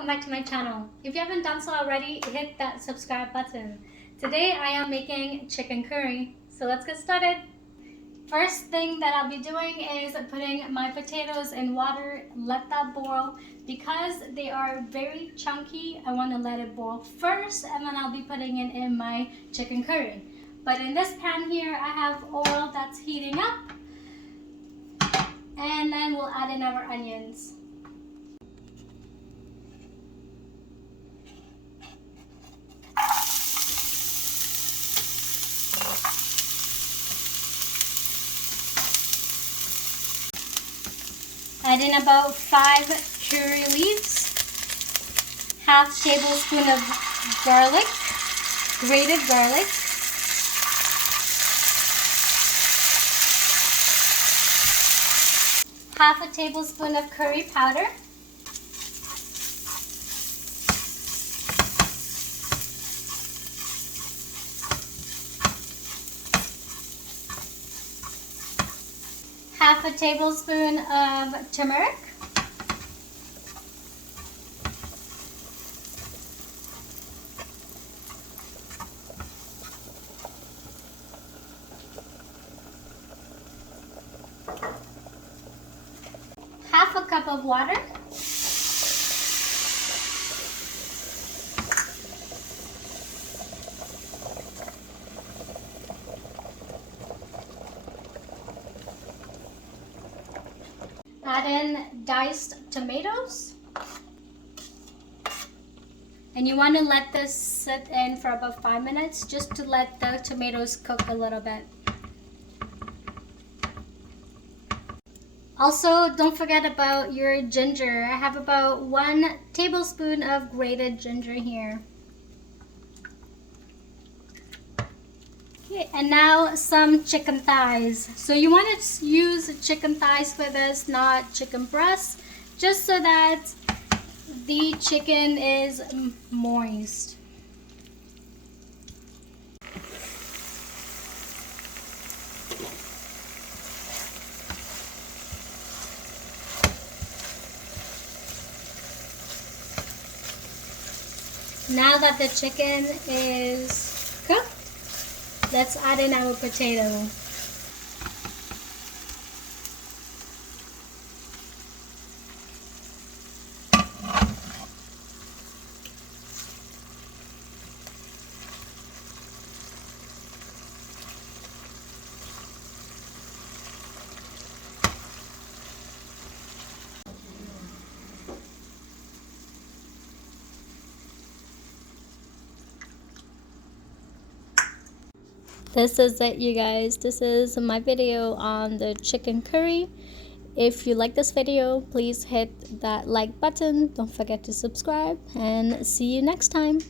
welcome back to my channel. If you haven't done so already, hit that subscribe button. Today I am making chicken curry, so let's get started. First thing that I'll be doing is putting my potatoes in water, let that boil. Because they are very chunky, I want to let it boil first, and then I'll be putting it in my chicken curry. But in this pan here, I have oil that's heating up, and then we'll add in our onions. Add in about 5 curry leaves, half tablespoon of garlic, grated garlic, half a tablespoon of curry powder, half a tablespoon of turmeric, half a cup of water, add in diced tomatoes, and you want to let this sit in for about 5 minutes just to let the tomatoes cook a little bit. Also, don't forget about your ginger. I have about 1 tablespoon of grated ginger here. Okay, and now some chicken thighs. So you want to use chicken thighs for this, not chicken breasts, just so that the chicken is moist. Now that the chicken is cooked, let's add in our potato. This is it, you guys. This is my video on the chicken curry. If you like this video, please hit that like button. Don't forget to subscribe, and see you next time.